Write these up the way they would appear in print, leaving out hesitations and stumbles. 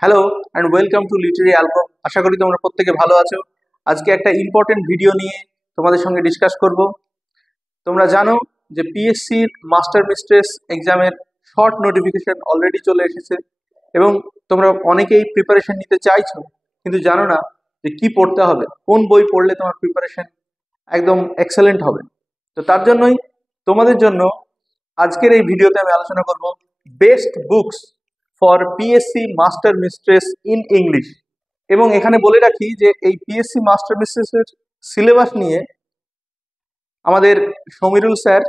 Hello and welcome to literary album. আশা করি তোমরা প্রত্যেকে ভালো আছো। আজকে একটা ইম্পর্টেন্ট ভিডিও নিয়ে তোমাদের সঙ্গে ডিসকাস করব। তোমরা জানো যে পিএসসির মাস্টার মিস্ট্রেস এক্সামের শর্ট নোটিফিকেশন অলরেডি চলে এসেছে এবং তোমরা অনেকেই প্রিপারেশন নিতে চাইছো, কিন্তু জানো না যে কি পড়তে হবে, কোন বই পড়লে তোমার প্রিপারেশন একদম এক্সেলেন্ট হবে। তো তার জন্যই তোমাদের জন্য আজকের এই ভিডিওতে আমি আলোচনা করব best books for PSC master mistress in English. এবং এখানে বলে রাখি যে এই পিএসসি মাস্টার মিস্ট্রেসের সিলেবাস নিয়ে আমাদের সমীরুল স্যার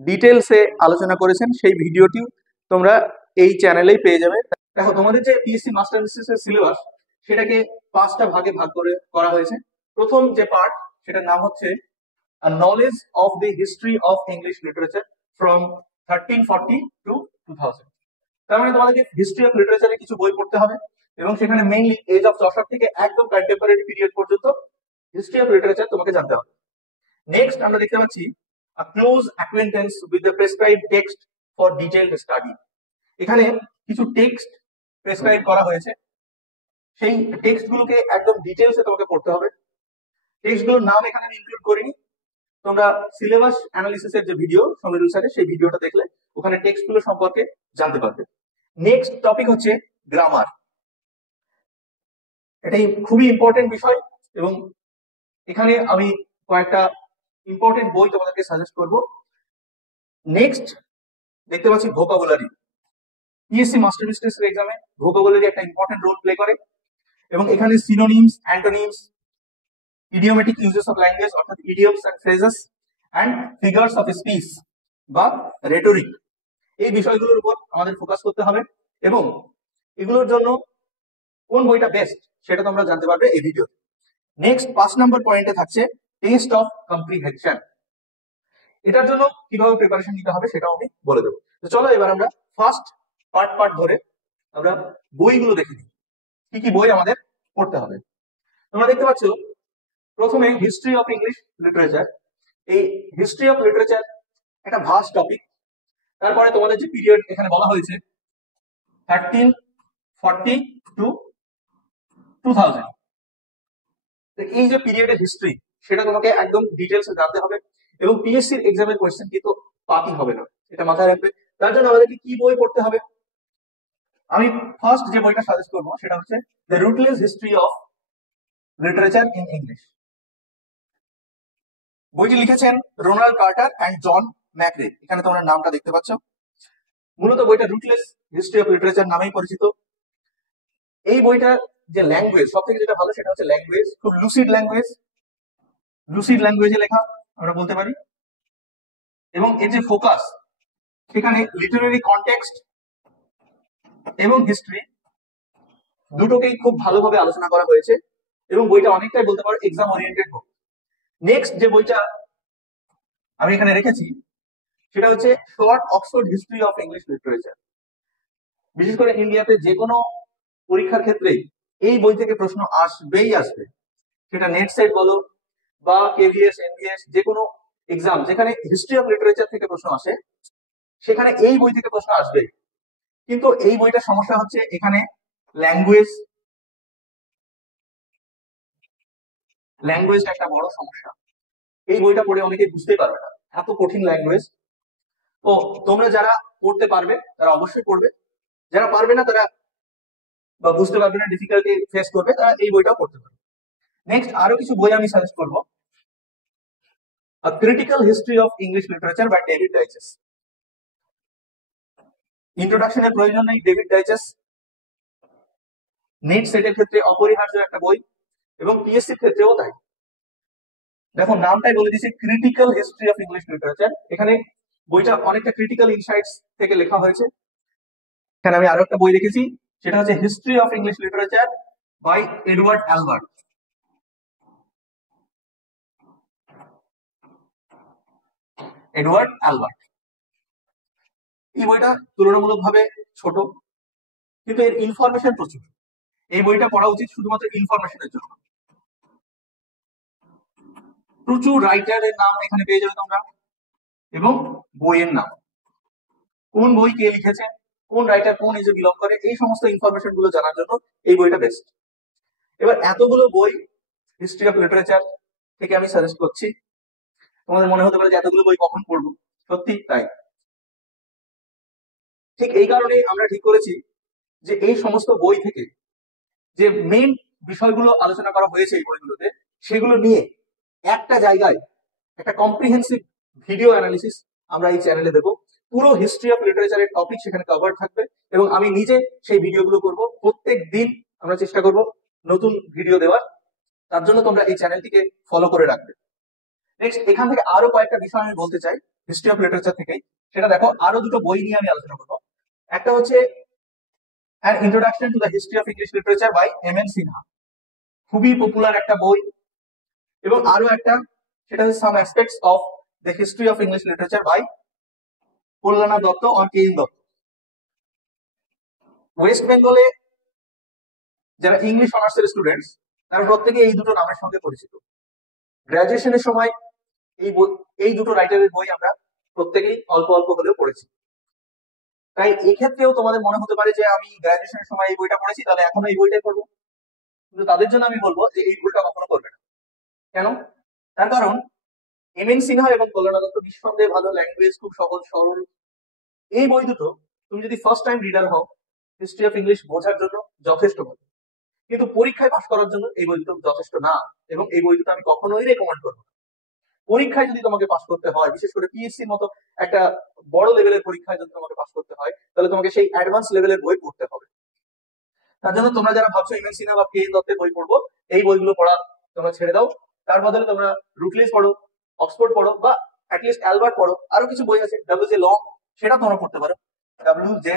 ডিটেলসে আলোচনা করেছেন, সেই ভিডিওটি তোমরা এই চ্যানেলেই পেয়ে যাবে। দেখো, তোমাদের যে পিএসসি মাস্টার মিস্ট্রেসের সিলেবাস সেটাকে 5টা ভাগে ভাগ করে করা হয়েছে। প্রথম যে পার্ট সেটার নাম হচ্ছে a knowledge of the history of English literature from 1340 to 2000। তার মানে তোমাদেরকে হিস্ট্রি অফ লিটারেচারে কিছু বই পড়তে হবে এবং সেখানে মেইনলি এজ অফ চসার থেকে একদম কন্টেম্পোরারি পিরিয়ড পর্যন্ত হিস্ট্রি অফ লিটারেচার তোমাকে জানতে হবে। নেক্সট আমরা দেখতে পাচ্ছি a close acquaintance with the prescribed text for detailed study। এখানে কিছু টেক্সট প্রেসক্রাইব করা হয়েছে, সেই টেক্সট গুলোকে একদম ডিটেলসে তোমাকে পড়তে হবে। টেক্সট গুলোর নাম এখানে আমি ইনক্লুড করিনি, তোমরা সিলেবাস অ্যানালিসিসের যে ভিডিও সমীরুল স্যারের সেই ভিডিওটা দেখলে ওখানে টেক্সট গুলো সম্পর্কে জানতে পারবে। নেক্সট টপিক হচ্ছে গ্রামার। এটাই খুবই ইম্পর্টেন্ট বিষয় এবং এখানে আমি কয়েকটা ইম্পর্টেন্ট বই তোমাদেরকে সাজেস্ট করব। নেক্সট দেখতে পাচ্ছি ভোকাবুলারি। পিএসসি মাস্টার মিস্ট্রেসের এক্সামে ভোকাবুলারি একটা ইম্পর্টেন্ট রোল প্লে করে এবং এখানে synonyms, antonyms, idiomatic uses of language অর্থাৎ idioms and phrases and figures of speech বা rhetoric, এই বিষয়গুলোর উপর আমাদের ফোকাস করতে হবে এবং এগুলোর জন্য কোন বইটা বেস্ট সেটা তোমরা জানতে পারবে এই ভিডিওতে। নেক্সট 5 নম্বর পয়েন্টে থাকছে টেস্ট অফ কম্প্রিহেনশন। এটার জন্য কিভাবে প্রিপারেশন নিতে হবে সেটাও আমি বলে দেবো। তো চলো এবার আমরা ফার্স্ট পার্ট ধরে আমরা বইগুলো দেখে নিই, কি কি বই আমাদের পড়তে হবে। তোমরা দেখতে পাচ্ছ প্রথমে হিস্ট্রি অফ ইংলিশ লিটারেচার। এই হিস্ট্রি অফ লিটারেচার একটা ভাস্ট টপিক। তারপরে তোমাদের যে পিরিয়ড এখানে বলা হয়েছে 1340 টু 2000, এই যে পিরিয়ডের হিস্ট্রি সেটা তোমাকে একদম ডিটেলসে জানতে হবে এবং পিএসসির এক্সামের কোয়েশ্চেন কিন্তু বাকি হবে না, এটা মাথায় রাখবে। তার জন্য আমাদেরকে কি বই পড়তে হবে, আমি ফার্স্ট যে বইটা সাজেস্ট করবো সেটা হচ্ছে the rootless history of literature in English. বইটি লিখেছেন রোনাল্ড কার্টার অ্যান্ড জন ম্যাকরে। এখানে তোমরা নামটা দেখতে পাচ্ছ। মূলত বইটা রুটলেস হিস্ট্রি অফ লিটারেচার নামেই পরিচিত। এই বইটার যে ল্যাঙ্গুয়েজ, সব থেকে যেটা ভালো সেটা হচ্ছে ল্যাঙ্গুয়েজ, খুব লুসিড ল্যাঙ্গুয়েজে লেখা আমরা বলতে পারি। এবং এর যে ফোকাস সেখানে লিটারারি কনটেক্সট এবং হিস্ট্রি দুটোকেই খুব ভালোভাবে আলোচনা করা হয়েছে এবং বইটা অনেকটাই বলতে পারো এক্সাম ওরিয়েন্টেড বুক। নেক্সট যে বইটা আমি এখানে রেখেছি সেটা হচ্ছে short Oxford history of English literature. বিশেষ করে ইন্ডিয়াতে যে কোনো পরীক্ষার ক্ষেত্রেই এই বই থেকে প্রশ্ন আসবেই আসবে, সেটা নেট সেট বলো বা কেভিএস, এনভিএস, যে কোনো এক্সাম যেখানে হিস্ট্রি অফ লিটারেচার থেকে প্রশ্ন আসে সেখানে এই বই থেকে প্রশ্ন আসবে। কিন্তু এই বইটার সমস্যা হচ্ছে এখানে ল্যাঙ্গুয়েজটা একটা বড় সমস্যা। এই বইটা পড়ে অনেকেই বুঝতেই পারবে না, এত কঠিন ল্যাঙ্গুয়েজ। তো তোমরা যারা পড়তে পারবে তারা অবশ্যই পড়বে, যারা পারবে না তারা বা বুঝতে পারবে না, ডিফিকাল্টি ফেস করবে, তারা এই বইটাও পড়তে পারবে। নেক্সট আরো কিছু বই আমি সাজেস্ট করবো। A critical history of English literature by David Daiches. ইন্ট্রোডাকশনের প্রয়োজন নেই, ডেভিড ডাইচেস নেট সেটের ক্ষেত্রে অপরিহার্য একটা বই এবং পিএসসির ক্ষেত্রেও তাই। দেখো নামটাই বলে দিয়েছে critical history of English literature. এখানে বইটা অনেকটা ক্রিটিক্যাল ইনসাইটস থেকে লেখা হয়েছে। এখানে আমি আরো একটা বই রেখেছি, সেটা হচ্ছে history of English literature by Edward Albert. এই বইটা তুলনামূলকভাবে ছোট কিন্তু এর ইনফরমেশন প্রচুর। এই বইটা পড়া উচিত শুধুমাত্র ইনফরমেশনের জন্য। প্রচুর রাইটারের নাম এখানে পেয়ে যাবে তোমরা এবং বইয়ের নাম, কোন বই কে লিখেছে কোন রাইটার কোন এজে বিলং করে, এই সমস্ত ইনফরমেশন গুলো জানার জন্য এই বইটা বেস্ট। এবার এতগুলো বই হিস্ট্রি অফ লিটারেচার থেকে আমি সাজেস্ট করছি। তোমাদের মনে হতে পারে যে এতগুলো বই কখন পড়বো, সত্যি তাই। ঠিক এই কারণেই আমরা ঠিক করেছি যে এই সমস্ত বই থেকে যে মেইন বিষয়গুলো আলোচনা করা হয়েছে এই বইগুলোতে, সেগুলো নিয়ে একটা জায়গায় একটা কম্প্রিহেন্সিভ ভিডিও অ্যানালিসিস আমরা এই চ্যানেলে দেবো। পুরো হিস্ট্রি অফ লিটারেচারের টপিক সেখানে কভার থাকবে এবং আমি নিজে সেই ভিডিওগুলো করব। প্রত্যেক দিন আমরা চেষ্টা করব নতুন ভিডিও দেওয়ার। তার জন্য তোমরা এই চ্যানেলটিকে ফলো করে রাখবে। নেক্সট এখান থেকে আরো কয়েকটা বিষয় আমি বলতে চাই হিস্ট্রি অফ লিটারেচার থেকেই। সেটা দেখো, আরো দুটো বই নিয়ে আমি আলোচনা করবো। একটা হচ্ছে an introduction to the history of English literature by M N. Sinha, খুবই পপুলার একটা বই। এবং আরো একটা, সেটা হচ্ছে some aspects of the history of English literature by Kalyana Datta আর কে.এন. দত্ত। ওয়েস্ট বেঙ্গলে যারা ইংলিশ অনার্সের স্টুডেন্টস, তারা প্রত্যেকে এই দুটো নামের সঙ্গে পরিচিত। গ্রাজুয়েশনের সময় এই দুটো রাইটারের বই আমরা প্রত্যেকেই অল্প অল্প হলেও পড়েছি। তাই এক্ষেত্রেও তোমাদের মনে হতে পারে যে আমি গ্রাজুয়েশনের সময় এই বইটা পড়েছি, তাহলে এখনো এই বইটাই পড়বো। কিন্তু তাদের জন্য আমি বলবো যে এই ভুলটা কখনো করবে না। কেন? তার কারণ এম.এন. সিনহা এবং কল্যাণা দত্ত নিঃসন্দেহে ভালো, ল্যাঙ্গুয়েজ খুব সহজ সরল। এই বই দুটো তুমি যদি ফার্স্ট টাইম রিডার হও, হিস্ট্রি অফ ইংলিশ বোঝার জন্য যথেষ্ট ভালো। কিন্তু পরীক্ষায় পাশ করার জন্য এই বই দুটো যথেষ্ট না, এবং এই বই দুটো আমি কখনোই রেকমেন্ড করবো না। পরীক্ষায় যদি তোমাকে পাশ করতে হয়, বিশেষ করে পিএসসির মতো একটা বড় লেভেলের পরীক্ষায় যদি তোমাকে পাশ করতে হয়, তাহলে তোমাকে সেই অ্যাডভান্স লেভেলের বই পড়তে হবে। তার জন্য তোমরা যারা ভাবছো এম.এন. সিনহা বা কে.এন. দত্তের বই পড়বো, এই বইগুলো পড়া তোমরা ছেড়ে দাও। তার বদলে তোমরা রুটলেজ পড়ো, অক্সফোর্ড পড়ো, বা অ্যাটলিস্ট অ্যালবার্ট পড়ো। আরো কিছু বই আছে, ডব্লিউ.জে. লং, সেটা তোমরা পড়তে পারো। ডব্লিউ.জে.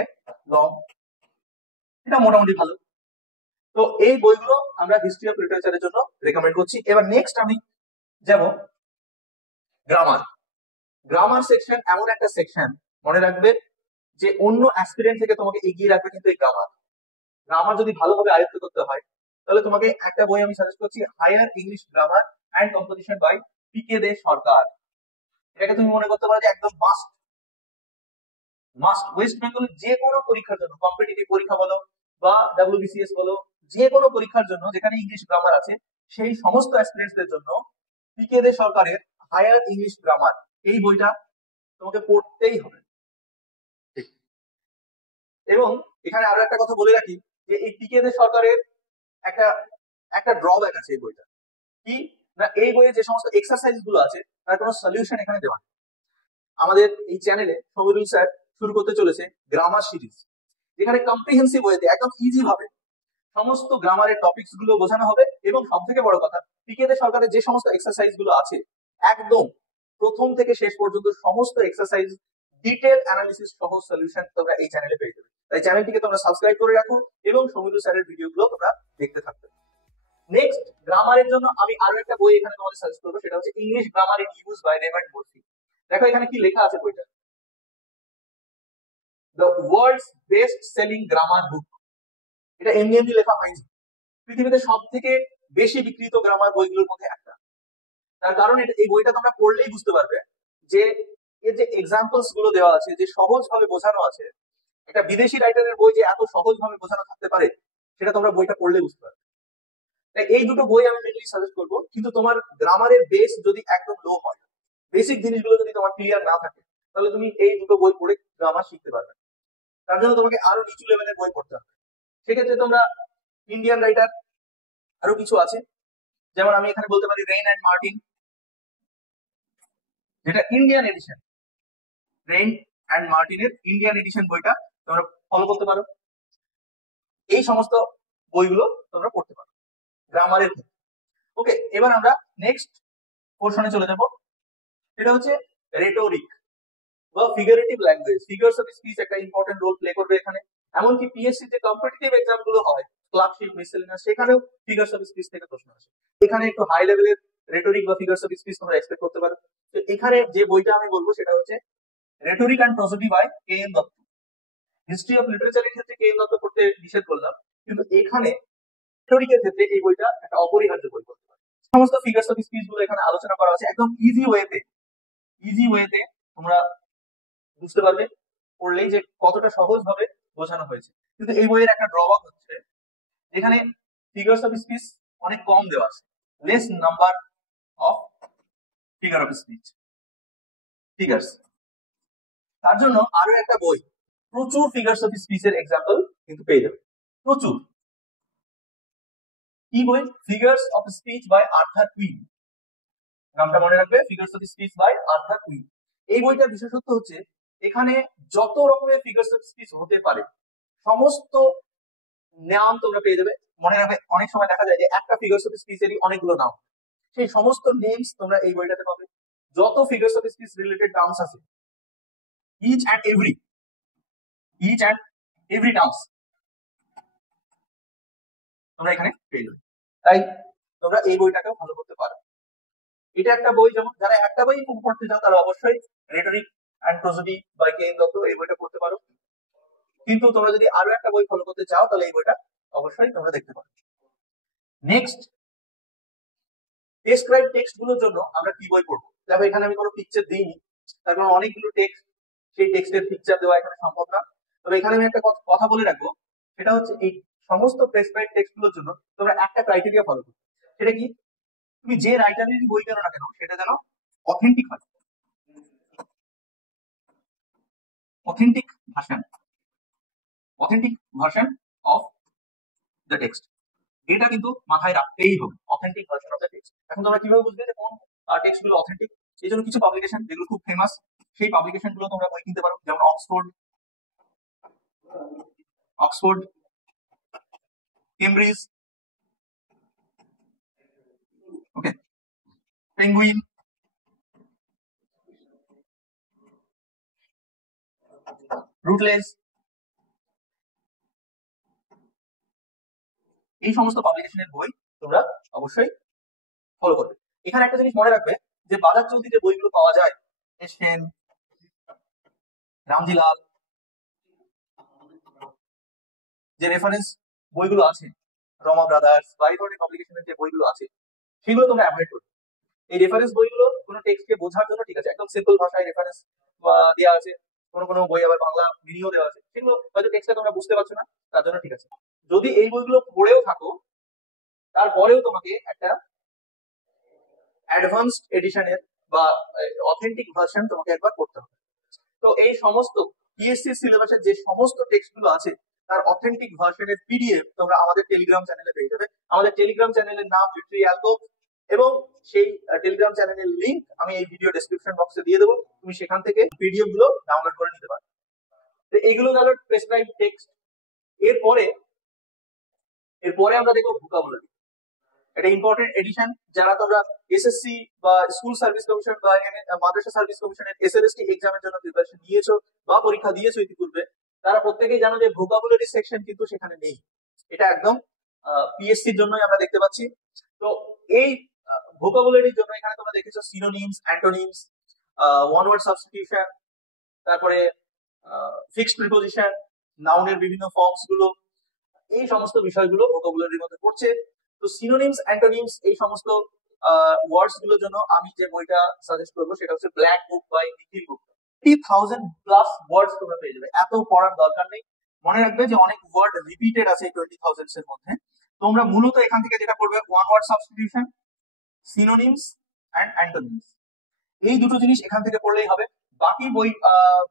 লং, এটা মোটামুটি ভালো। তো এই বইগুলো আমরা হিস্ট্রি অফ লিটারেচারের জন্য রেকমেন্ড করছি। এবার নেক্সট আমি যাব গ্রামার। গ্রামার সেকশন এমন একটা সেকশন, মনে রাখবে, যে অন্য অ্যাসপিরেন্ট থেকে তোমাকে এগিয়ে রাখবে কিন্তু এই গ্রামার। গ্রামার যদি ভালোভাবে আয়ত্ত করতে হয়, তাহলে তোমাকে একটা বই আমি সাজেস্ট করছি, higher English grammar and composition by P K. Dey Sarkar. এটাকে তুমি মনে করতে পারো যে একদম মাস্ট মাস্ট ওয়েস্ট বেঙ্গলের যে কোনো পরীক্ষার জন্য, কম্পিটিটিভ পরীক্ষা বলো বা ডাব্লিউবিসিএস বলো, যে কোনো পরীক্ষার জন্য যেখানে ইংলিশ গ্রামার আছে, সেই সমস্ত অ্যাসপিরেন্টসদের জন্য পি.কে. দে সরকারের হায়ার ইংলিশ গ্রামার, এই বইটা তোমাকে পড়তেই হবে। এবং এখানে আরো একটা কথা বলে রাখি, যে এই পি.কে. দে সরকারের একটা একটা ড্রব্যাক আছে এই বইটা। কি না, এই বইয়ে যে সমস্ত এক্সারসাইজ গুলো আছে তার কোনো সলিউশন এখানে দেওয়া নেই। আমাদের এই চ্যানেলে সমীরুল স্যার শুরু করতে চলেছে গ্রামার সিরিজ, যেখানে কম্প্রিহেন্সিভ ওয়েতে একদম ইজি ভাবে সমস্ত গ্রামারের টপিকস গুলো বোঝানো হবে। এবং সব থেকে বড় কথা, পি.কে. দে সরকারের যে সমস্ত এক্সারসাইজ গুলো আছে, একদম প্রথম থেকে শেষ পর্যন্ত সমস্ত এক্সারসাইজ ডিটেল অ্যানালিসিস সহ সলিউশন তোমরা এই চ্যানেলে পেয়ে যাবে। তাই চ্যানেলটিকে তোমরা সাবস্ক্রাইব করে রাখো এবং সমীরুল স্যারের ভিডিওগুলো তোমরা দেখতে থাকবে। নেক্সট গ্রামারের জন্য আমি আরো একটা বই এখানে তোমাদের সাজেস্ট করবো, সেটা হচ্ছে English grammar in use by Raymond Murphy. দেখো এখানে কি লেখা আছে বইটা, the world's best selling grammar book. এটা এমনি এমনি লেখা হয়নি, পৃথিবীতে সব থেকে বেশি বিক্রিত গ্রামার বইগুলোর মধ্যে একটা। তার কারণ এই বইটা তোমরা পড়লেই বুঝতে পারবে যে এর যে এক্সাম্পলস গুলো দেওয়া আছে, যে সহজ ভাবে বোঝানো আছে, একটা বিদেশি রাইটারের বই যে এত সহজ ভাবে বোঝানো থাকতে পারে, সেটা তোমরা বইটা পড়লে বুঝতে পারবে। তাই এই দুটো বই আমি মেনলি সাজেস্ট করবো। কিন্তু তোমার গ্রামারের বেস যদি একদম লো হয়, বেসিক জিনিসগুলো যদি তোমার ক্লিয়ার না থাকে, তাহলে তুমি এই দুটো বই পড়ে গ্রামার শিখতে পারবে। তার জন্য তোমাকে আরো নিচু লেভেলের বই পড়তে হবে। সেক্ষেত্রে তোমরা ইন্ডিয়ান রাইটার আরো কিছু আছে, যেমন আমি এখানে বলতে পারি রেইন অ্যান্ড মার্টিন, যেটা ইন্ডিয়ান এডিশন। রেইন অ্যান্ড মার্টিনের ইন্ডিয়ান এডিশন বইটা তোমরা ফলো করতে পারো। এই সমস্ত বইগুলো তোমরা পড়তে পারো গ্রামারের ক্ষেত্রে। ওকে, এবার আমরা নেক্সট পোর্শনে চলে যাব, সেটা হচ্ছে রেটোরিক বা figurative language. Figures of speech একটা ইম্পর্টেন্ট রোল প্লে করবে এখানে। এমনকি পিএসসি যে কম্পিটিটিভ এক্সাম গুলো হয়, ক্লার্কশিপ, মিসেলিনাস, সেখানেও ফিগার্স অফ স্পিচ থেকে প্রশ্ন আসে। এখানে একটু হাই লেভেলের রেটোরিক বা ফিগার্স অফ স্পিচ তোমরা এক্সপেক্ট করতে পারো। তো এখানে যে বইটা আমি বলবো সেটা হচ্ছে rhetoric and prosody by K N. Datta. History of লিটারেচারের ক্ষেত্রে কে.এন. দত্ত পড়তে নিষেধ করলাম, কিন্তু এখানে রেটোরিকের ক্ষেত্রে এই বইটা একটা অপরিহার্য বই করতে পারে। সমস্ত ফিগার্স অফ স্পিচ গুলো এখানে আলোচনা করা আছে একদম ইজি ওয়েতে তোমরা বুঝতে পারবে পড়লেই যে কতটা সহজ ভাবে বোঝানো হয়েছে। কিন্তু এই বইয়ের একটা ড্রব্যাক হচ্ছে এখানে ফিগার্স অফ স্পিচ অনেক কম দেওয়া আছে, less number of figure of speech, figures. তার জন্য আরো একটা বই প্রচুর ফিগার্স অফ স্পিচের এক্সাম্পল কিন্তু পেয়ে যাবে, প্রচুর। কি বই? Figures of speech by Arthur Quinn, নামটা মনে রাখবে, figures of speech by Arthur Quinn. এই বইটার বিশেষত্ব হচ্ছে এখানে যত রকমের ফিগার্স অফ স্পিচ হতে পারে সমস্ত নাম তোমরা পেয়ে যাবে। মনে রাখবে অনেক সময় দেখা যায় যে একটা ফিগার্স অফ স্পিচেরই অনেকগুলো নাম, সেই সমস্ত নেমস তোমরা এই বইটাতে পাবে। যত figures of speech related terms আছে, ইচ অ্যান্ড এভরি টার্মস তোমরা এখানে পেয়ে যাবে। তাই তোমরা এই বইটাকেও ফলো করতে পারো। এটা একটা বই, যেমন যারা একটা বই পড়তে চাও তারা অবশ্যই rhetoric and prosody by K N Dutta এই বইটা পড়তে পারো। কিন্তু তোমরা যদি আরো একটা বই ফলো করতে চাও তাহলে এই বইটা অবশ্যই তোমরা দেখতে পারো। নেক্সট, ডেসক্রাইব টেক্সট গুলোর জন্য আমরা কি বই পড়বো? দেখো এখানে আমি কোনো পিকচার দিইনি, তার কারণ অনেকগুলো টেক্সট, সেই টেক্সটের পিকচার দেওয়া এখানে সম্ভব না। তবে এখানে আমি একটা কথা বলে রাখবো, সেটা হচ্ছে এই সমস্ত প্রেসক্রাইব টেক্সট গুলোর জন্য তোমরা একটা ক্রাইটেরিয়া ফলো করবে। সেটা কি? তুমি যে রাইটারেরই বই কেন না কেন সেটা যেন অথেন্টিক হয়, authentic version of the text, এটা কিন্তু মাথায় রাখতেই হবে, authentic version of the text. এখন তোমরা কিভাবে বুঝবে যে কোন টেক্সট গুলো অথেন্টিক? এই জন্য কিছু পাবলিকেশন যেগুলো খুব ফেমাস, সেই পাবলিকেশন গুলো তোমরা বই কিনতে পারো, যেমন অক্সফোর্ড, কেমব্রিজ, ওকে, পেঙ্গুইন, রুটলেস, এই সমস্ত পাবলিকেশনের বই তোমরা অবশ্যই ফলো করবে। এখানে একটা জিনিস মনে রাখবে যে বাজার চৌধুরীতে বইগুলো পাওয়া যায়, এসেন, রামজিলাল, যে রেফারেন্স বইগুলো আছে, রমা ব্রাদার্স বা এই ধরনের পাবলিকেশনের যে বইগুলো আছে সেগুলো তোমরা অ্যাভয়েড করবে। এই রেফারেন্স বইগুলো কোনো টেক্সটকে বোঝার জন্য ঠিক আছে, একদম সিম্পল ভাষায় রেফারেন্স দেওয়া আছে, কোনো কোনো বই আবার বাংলা মিনিও দেওয়া আছে, সেগুলো হয়তো টেক্সটটা তোমরা বুঝতে পারছো না, তার জন্য ঠিক আছে। যদি এই বইগুলো পড়েও থাকো তারপরেও তোমাকে একটা অ্যাডভান্সড এডিশনের বা অথেন্টিক ভার্সন তোমাকে একবার পড়তে হবে। তো এই সমস্ত পিএসসি সিলেবাসের যে সমস্ত টেক্সট গুলো আছে তার অথেন্টিক ভার্সনের পিডিএফ তোমরা আমাদের টেলিগ্রাম চ্যানেলে পেয়ে যাবে। আমাদের টেলিগ্রাম চ্যানেলের নাম লিটারি অ্যালকো, এবং সেই টেলিগ্রাম চ্যানেলের লিংক আমি এই ভিডিও ডেসক্রিপশন বক্সে দিয়ে দেবো, তুমি সেখান থেকে পিডিএফ গুলো ডাউনলোড করে নিতে পারো। তো এইগুলো গেল প্রেসক্রাইব টেক্সট। এরপরে আমরা দেখবো ভোকাবুলারি, এটা ইম্পর্টেন্ট এডিশন। যারা তোমরা এসএসসি বা স্কুল সার্ভিস কমিশন বা মাদ্রাসা সার্ভিস কমিশনের এসএলএসটি এক্সামের জন্য প্রিপারেশন নিয়েছো বা পরীক্ষা দিয়েছো ইতিপূর্বে, তারা প্রত্যেকেই জানো যে ভোকাবুলারি সেকশন কিন্তু সেখানে নেই, এটা একদম পিএসসির জন্যই আমরা দেখতে পাচ্ছি। তো এই ভোকাবুলারির জন্য এখানে তোমরা দেখেছো synonyms, antonyms, one word substitution, তারপরে ফিক্সড প্রিপোজিশন, নাউনের বিভিন্ন ফর্মস গুলো, এই সমস্ত বিষয়গুলো ভোকাবুলারির মধ্যে পড়ছে। তো সিনোনিমস, অ্যান্টোনিমস, এই সমস্ত ওয়ার্ডস গুলোর জন্য আমি যে বইটা সাজেস্ট করবো সেটা হচ্ছে ব্ল্যাক বুক বাই নিখিল বুক। 20,000+ ওয়ার্ডস তোমরা পেয়ে যাবে, এত পড়ার দরকার নেই। মনে রাখবে যে অনেক ওয়ার্ড রিপিটেড আছে এই 20,000 এর মধ্যে। তোমরা মূলত এখান থেকে যেটা পড়বে one word substitution, synonyms and antonyms, এই দুটো জিনিস এখান থেকে পড়লেই হবে। বাকি বই,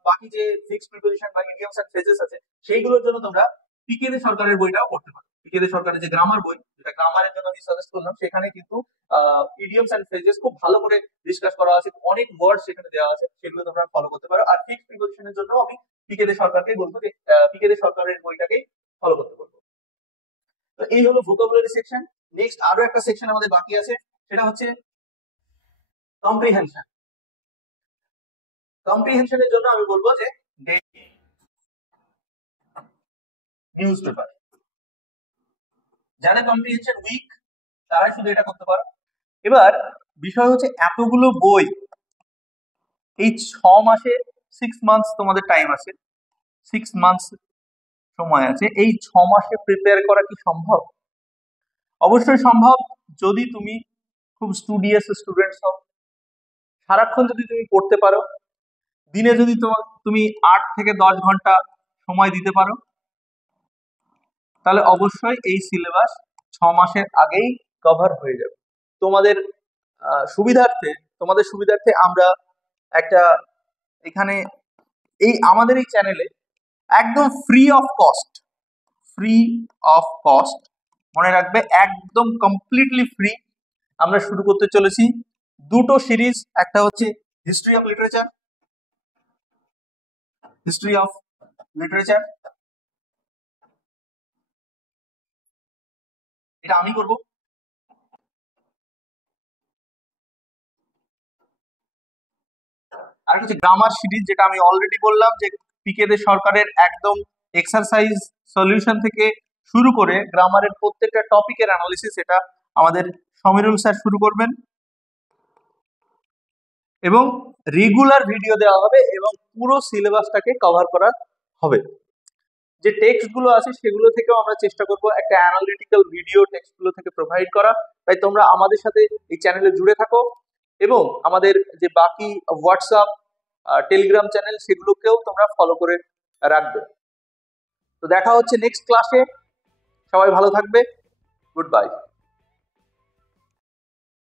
বাকি যে ফিক্সড প্রিপোজিশন বা ইডিয়মস এন্ড ফ্রেজেস আছে সেইগুলোর জন্য তোমরা পিকে দে সরকারের বইটাও পড়তে পারো। পিকে দে সরকারের যে গ্রামার বই, যেটা গ্রামারের জন্য আমি সাজেস্ট করলাম, সেখানে কিন্তু ইডিয়মস এন্ড ফ্রেজেস খুব ভালো করে ডিসকাস করা আছে, অনেক ওয়ার্ড সেখানে দেওয়া আছে, সেগুলো তোমরা ফলো করতে পারো। আর ফিক্সড প্রিপোজিশনের জন্য আমি পিকে দে সরকারকে বলবো যে পিকে দে সরকারের বইটাকেই ফলো করতে বলবো। তো এই হলো ভোকাবুলারি সেকশন। নেক্সট আরো একটা সেকশন আমাদের বাকি আছে, সেটা হচ্ছে কম্প্রিহেনশন। কম্প্রিহেনশনের জন্য আমি বলবো যে নিউজ পেপার, যাদের কম্প্রিহেনশন উইক তারাই শুধু এটা করতে পারো। এবার বিষয় হচ্ছে এতগুলো বই এই 6 মাসে, 6 মান্থস তোমাদের টাইম আছে, 6 মান্থস সময় আছে, এই 6 মাসে প্রিপেয়ার করা কি সম্ভব? অবশ্যই সম্ভব, যদি তুমি খুব স্টুডিয়াস স্টুডেন্টস হও, সারাক্ষণ যদি তুমি পড়তে পারো, দিনে যদি তুমি 8 থেকে 10 ঘন্টা সময় দিতে পারো, তাহলে অবশ্যই এই সিলেবাস 6 মাসের আগেই কভার হয়ে যাবে। তোমাদের সুবিধার্থে আমরা একটা এখানে আমাদের এই চ্যানেলে একদম ফ্রি অফ কস্ট, মনে রাখবে একদম কমপ্লিটলি ফ্রি আমরা শুরু করতে চলেছি দুটো সিরিজ। একটা হচ্ছে হিস্ট্রি অফ লিটারেচার, এটা আমি করব। আর হচ্ছে গ্রামার সিরিজ, যেটা আমি অলরেডি বললাম যে পিকে দে সরকারের একদম এক্সারসাইজ সলিউশন থেকে শুরু করে গ্রামারের প্রত্যেকটা টপিকের অ্যানালিসিস এটা আমাদের সমীরুল স্যার শুরু করবেন, এবং রেগুলার ভিডিও দেওয়া হবে এবং পুরো সিলেবাসটাকে কভার করা হবে। যে টেক্সটগুলো আছে সেগুলো থেকেও আমরা চেষ্টা করব একটা অ্যানালিটিক্যাল ভিডিও টেক্সটগুলো থেকে প্রোভাইড করা। তাই তোমরা আমাদের সাথে এই চ্যানেলে জুড়ে থাকো এবং আমাদের যে বাকি হোয়াটসঅ্যাপ টেলিগ্রাম চ্যানেল সেগুলোকেও তোমরা ফলো করে রাখবে। তো দেখা হচ্ছে নেক্সট ক্লাসে, সবাই ভালো থাকবে, গুড বাই।